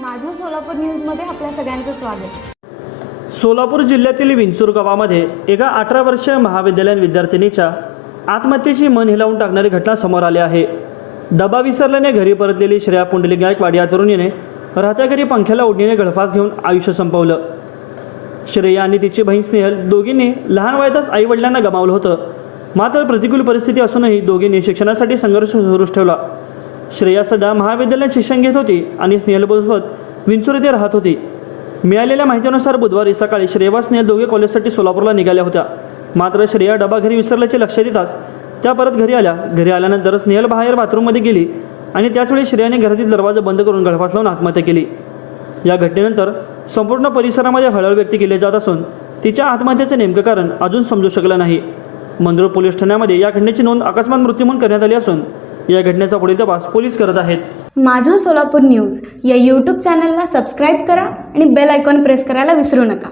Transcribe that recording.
माझं सोलापूर न्यूजमध्ये आपल्या सगळ्यांचं स्वागत. सोलापूर जिल्ह्यातील विंचूर गावामध्ये एका अठरा वर्षीय महाविद्यालयीन विद्यार्थिनीच्या आत्महत्येची मन हिलावून टाकणारी घटना समोर आली आहे. डबा विसरल्याने घरी परतलेली श्रेया पुंडलिक गायकवाड या तरुणीने राहत्या घरी पंख्याला ओढणीने गळफास घेऊन आयुष्य संपवलं. श्रेया आणि तिची बहीण स्नेहल दोघींनी लहान वयातच आईवडिलांना गमावलं होतं. मात्र प्रतिकूल परिस्थिती असूनही दोघींनी शिक्षणासाठी संघर्ष सुरूच ठेवला. श्रेया सध्या महाविद्यालयात शिक्षण घेत होती आणि स्नेहलसोबत विंचूर येथे राहत होती. मिळालेल्या माहितीनुसार बुधवारी सकाळी श्रेया व स्नेहल दोघे कॉलेजसाठी सोलापूरला निघाल्या होत्या. मात्र श्रेया डबा घरी विसरल्याचे लक्षात येताच त्या परत घरी आल्या. घरी आल्यानंतर स्नेहल बाहेर बाथरूममध्ये गेली आणि त्याचवेळी श्रेयाने घरातील दरवाजा बंद करून गळफास लावून आत्महत्या केली. या घटनेनंतर संपूर्ण परिसरामध्ये हळहळ व्यक्त केली जात असून तिच्या आत्महत्येचं नेमकं कारण अजून समजू शकलं नाही. मंदूर पोलीस ठाण्यामध्ये या घटनेची नोंद अकस्मात मृत्यू म्हणून करण्यात आली असून या घटनेचा पुढील तपास पोलीस करत आहेत. माझं सोलापूर न्यूज या यूट्यूब चॅनलला सबस्क्राईब करा आणि बेल आयकॉन प्रेस करायला विसरू नका.